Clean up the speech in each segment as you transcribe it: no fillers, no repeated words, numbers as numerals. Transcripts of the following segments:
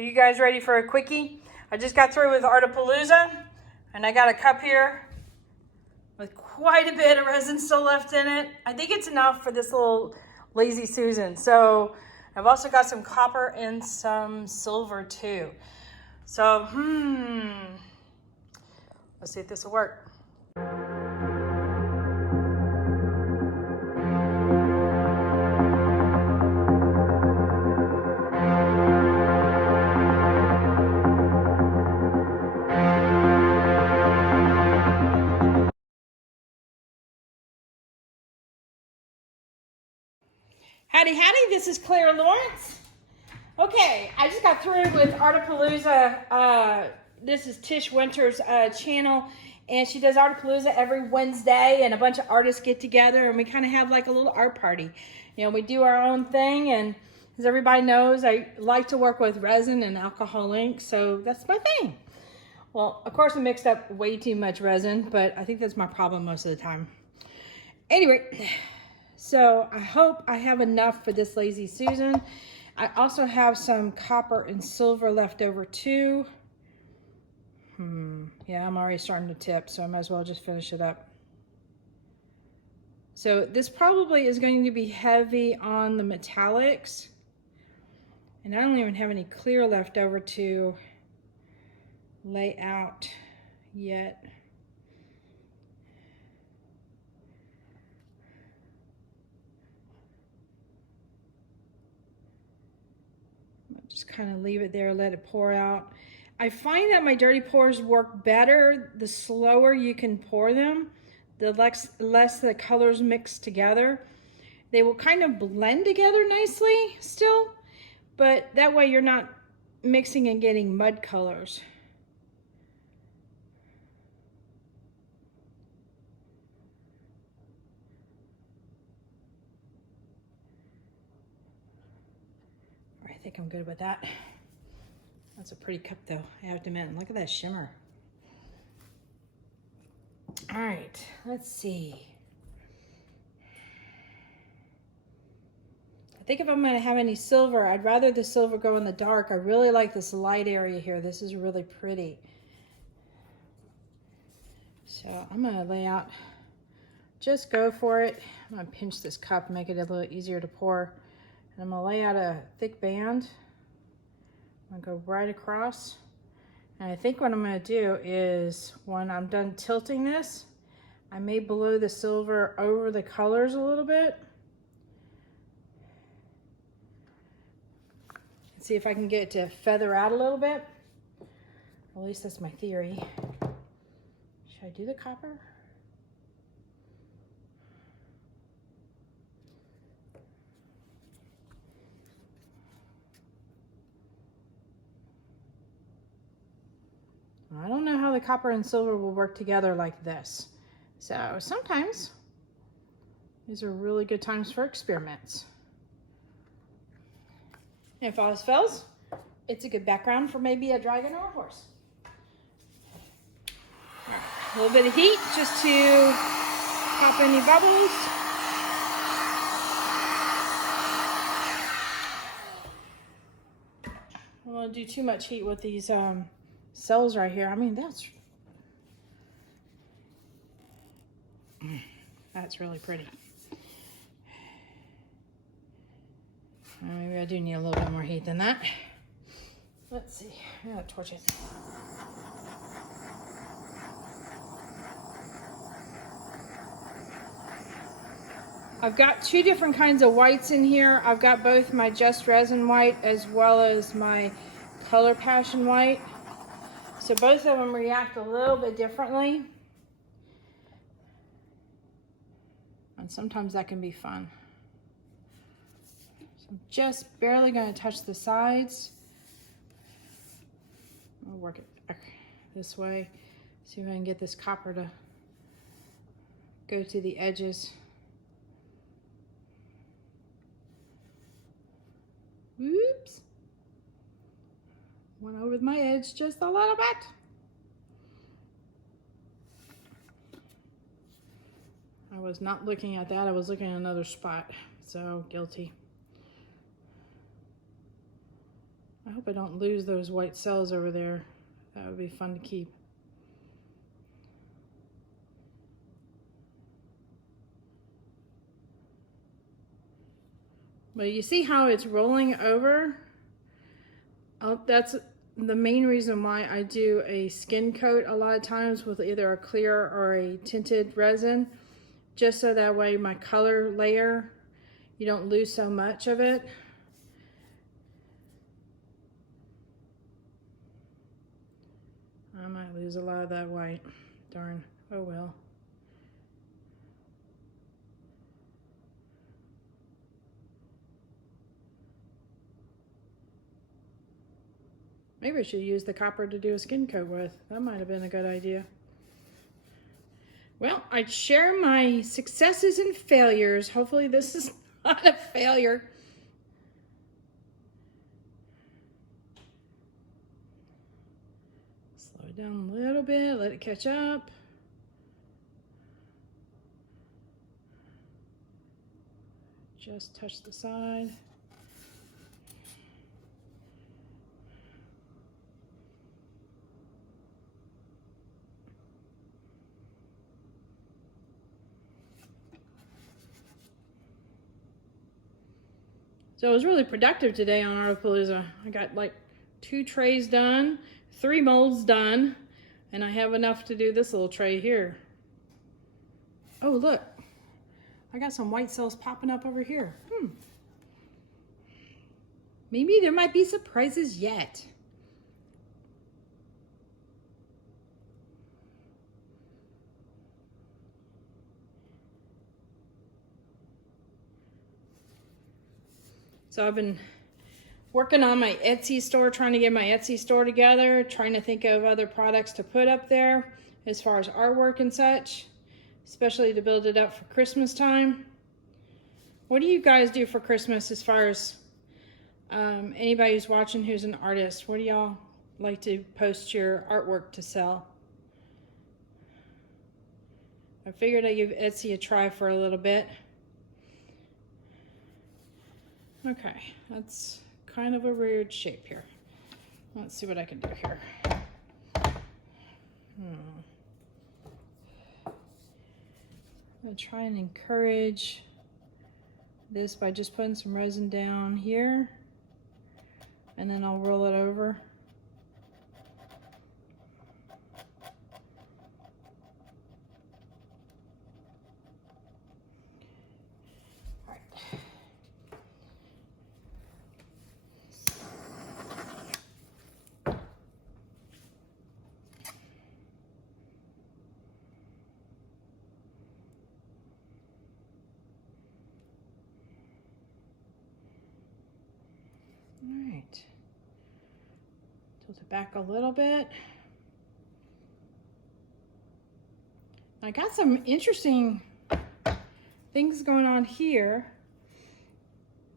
Are you guys ready for a quickie? I just got through with Artapalooza, and I got a cup here with quite a bit of resin still left in it. I think it's enough for this little Lazy Susan. So I've also got some copper and some silver too. So, let's see if this will work. Howdy, howdy, this is Clara Lawrence. Okay, I just got through with Artapalooza. This is Tish Winter's channel, and she does Artapalooza every Wednesday, and a bunch of artists get together, and we kind of have like a little art party. You know, we do our own thing, and as everybody knows, I like to work with resin and alcohol ink, so that's my thing. Well, of course, I mixed up way too much resin, but I think that's my problem most of the time. Anyway, so I hope I have enough for this Lazy Susan. I also have some copper and silver left over too. Yeah, I'm already starting to tip, so I might as well just finish it up. So this probably is going to be heavy on the metallics. And I don't even have any clear left over to lay out yet. Just kind of leave it there, let it pour out. I find that my dirty pours work better the slower you can pour them, the less the colors mix together. They will kind of blend together nicely still, but that way you're not mixing and getting mud colors. I think I'm good with that. That's a pretty cup though, I have to admit. Look at that shimmer. All right, let's see. I think if I'm gonna have any silver, I'd rather the silver go in the dark. I really like this light area here. This is really pretty. So I'm gonna lay out, just go for it. I'm gonna pinch this cup and make it a little easier to pour. And I'm gonna lay out a thick band. I'm gonna go right across. And I think what I'm gonna do is, when I'm done tilting this, I may blow the silver over the colors a little bit. See if I can get it to feather out a little bit. At least that's my theory. Should I do the copper? I don't know how the copper and silver will work together like this. So sometimes these are really good times for experiments. And if all else fails, it's a good background for maybe a dragon or a horse. Right. A little bit of heat just to pop any bubbles. I don't want to do too much heat with these cells right here. I mean, that's really pretty. Maybe I do need a little bit more heat than that. Let's see. I'm gonna torch it. I've got two different kinds of whites in here. I've got both my Just Resin white as well as my Color Passion white. So both of them react a little bit differently. And sometimes that can be fun. So I'm just barely going to touch the sides. I'll work it back this way. See if I can get this copper to go to the edges. Oops. Went over my edge just a little bit. I was not looking at that. I was looking at another spot. So guilty. I hope I don't lose those white cells over there. That would be fun to keep. But you see how it's rolling over? That's the main reason why I do a skin coat a lot of times with either a clear or a tinted resin, just so that way my color layer, you don't lose so much of it. I might lose a lot of that white. Darn. Oh well. Maybe I should use the copper to do a skin coat with. That might have been a good idea. Well, I share my successes and failures. Hopefully this is not a failure. Slow it down a little bit, let it catch up. Just touch the side. So it was really productive today on Artapalooza. I got like 2 trays done, 3 molds done, and I have enough to do this little tray here. Oh, look. I got some white cells popping up over here. Maybe there might be surprises yet. So I've been working on my Etsy store, trying to get my Etsy store together, trying to think of other products to put up there as far as artwork and such, especially to build it up for Christmas time. What do you guys do for Christmas as far as anybody who's watching who's an artist? What do y'all like to post your artwork to sell? I figured I'd give Etsy a try for a little bit. Okay, that's kind of a weird shape here. Let's see what I can do here. I'm gonna try and encourage this by just putting some resin down here, and then I'll roll it over. Alright, tilt it back a little bit. I got some interesting things going on here.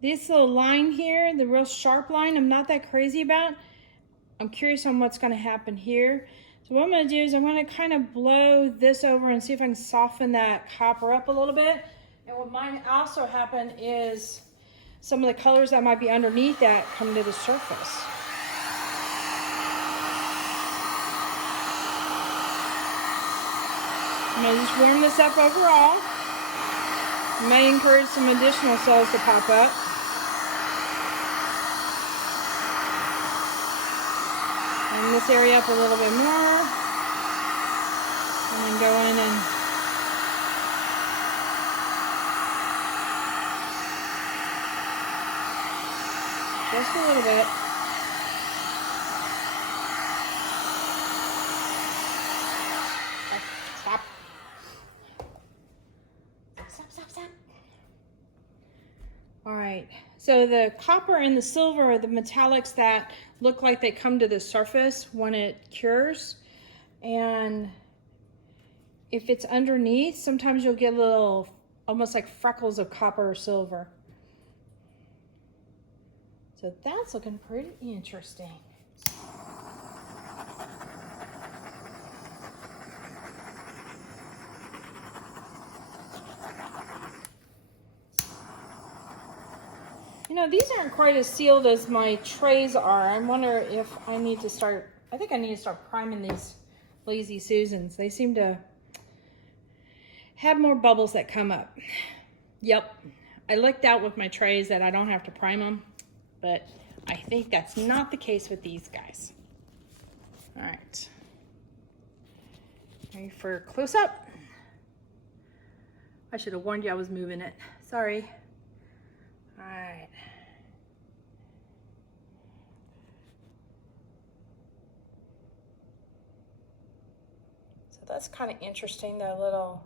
This little line here, the real sharp line, I'm not that crazy about. I'm curious on what's going to happen here. So what I'm going to do is I'm going to kind of blow this over and see if I can soften that copper up a little bit. And what might also happen is some of the colors that might be underneath that come to the surface. I'm going to just warm this up overall. I might encourage some additional cells to pop up. Warm this area up a little bit more. And then go in and just a little bit. Stop. Stop. All right, so the copper and the silver are the metallics that look like they come to the surface when it cures. And if it's underneath, sometimes you'll get little, almost like freckles of copper or silver. So that's looking pretty interesting. You Now these aren't quite as sealed as my trays are. I wonder if I need to start, I think I need to start priming these Lazy Susans. They seem to have more bubbles that come up. Yep, I looked out with my trays that I don't have to prime them, but I think that's not the case with these guys. All right, ready for a close up? I should have warned you I was moving it, sorry. All right. So that's kind of interesting, that little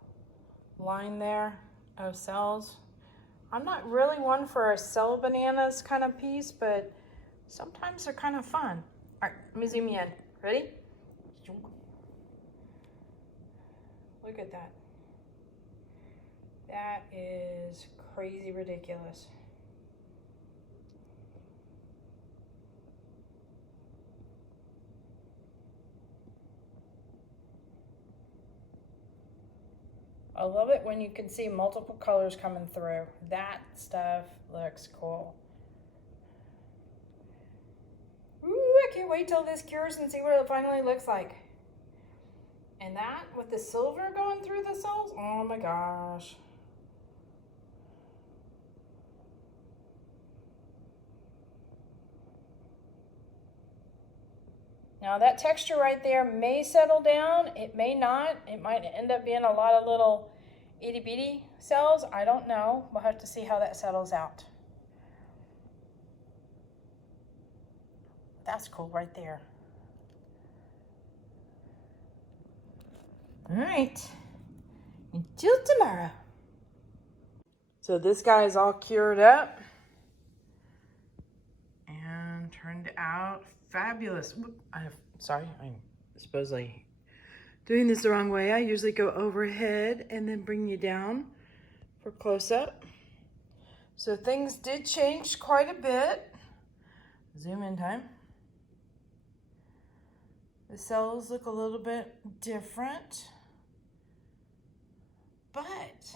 line there of cells. I'm not really one for a cell bananas kind of piece, but sometimes they're kind of fun. All right, let me zoom you in. Ready? Look at that. That is crazy ridiculous. I love it when you can see multiple colors coming through. That stuff looks cool. Ooh, I can't wait till this cures and see what it finally looks like. And that with the silver going through the cells, oh my gosh. Now that texture right there may settle down, it may not. It might end up being a lot of little itty bitty cells. I don't know. We'll have to see how that settles out. That's cool right there. All right, until tomorrow. So this guy is all cured up and turned out fabulous. Sorry, I'm supposedly doing this the wrong way. I usually go overhead and then bring you down for close-up. So things did change quite a bit. Zoom in time. The cells look a little bit different, but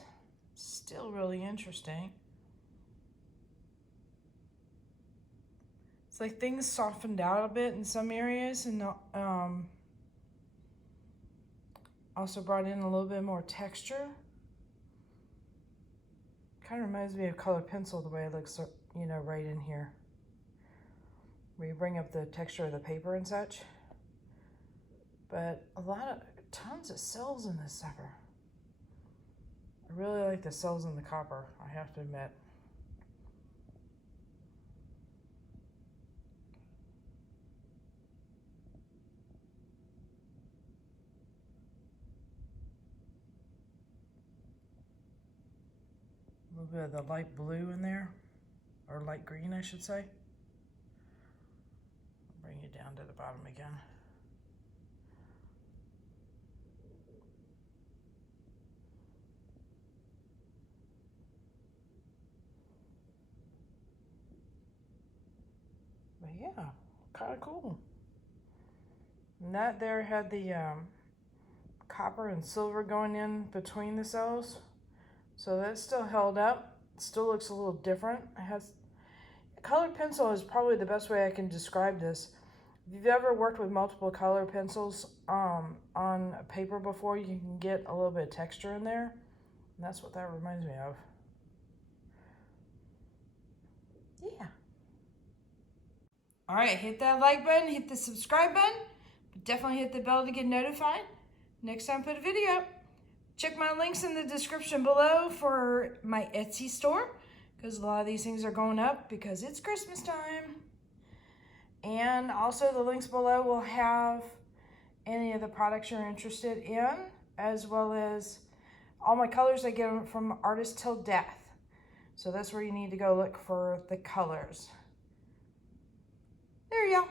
still really interesting. It's like things softened out a bit in some areas, and also brought in a little bit more texture. Kind of reminds me of color pencil, the way it looks, you know, right in here, where you bring up the texture of the paper and such. But tons of cells in this sucker. I really like the cells in the copper, I have to admit. A little bit of the light blue in there, or light green, I should say. Bring it down to the bottom again. But yeah, kind of cool. And that there had the copper and silver going in between the cells. So that's still held up. It still looks a little different. It has colored pencil is probably the best way I can describe this. If you've ever worked with multiple color pencils on a paper before, you can get a little bit of texture in there. And that's what that reminds me of. Yeah. All right, hit that like button, hit the subscribe button, but definitely hit the bell to get notified next time I put a video up. Check my links in the description below for my Etsy store, because a lot of these things are going up because it's Christmas time. And also the links below will have any of the products you're interested in, as well as all my colors I get from Artist Till Death. So that's where you need to go look for the colors. There you go.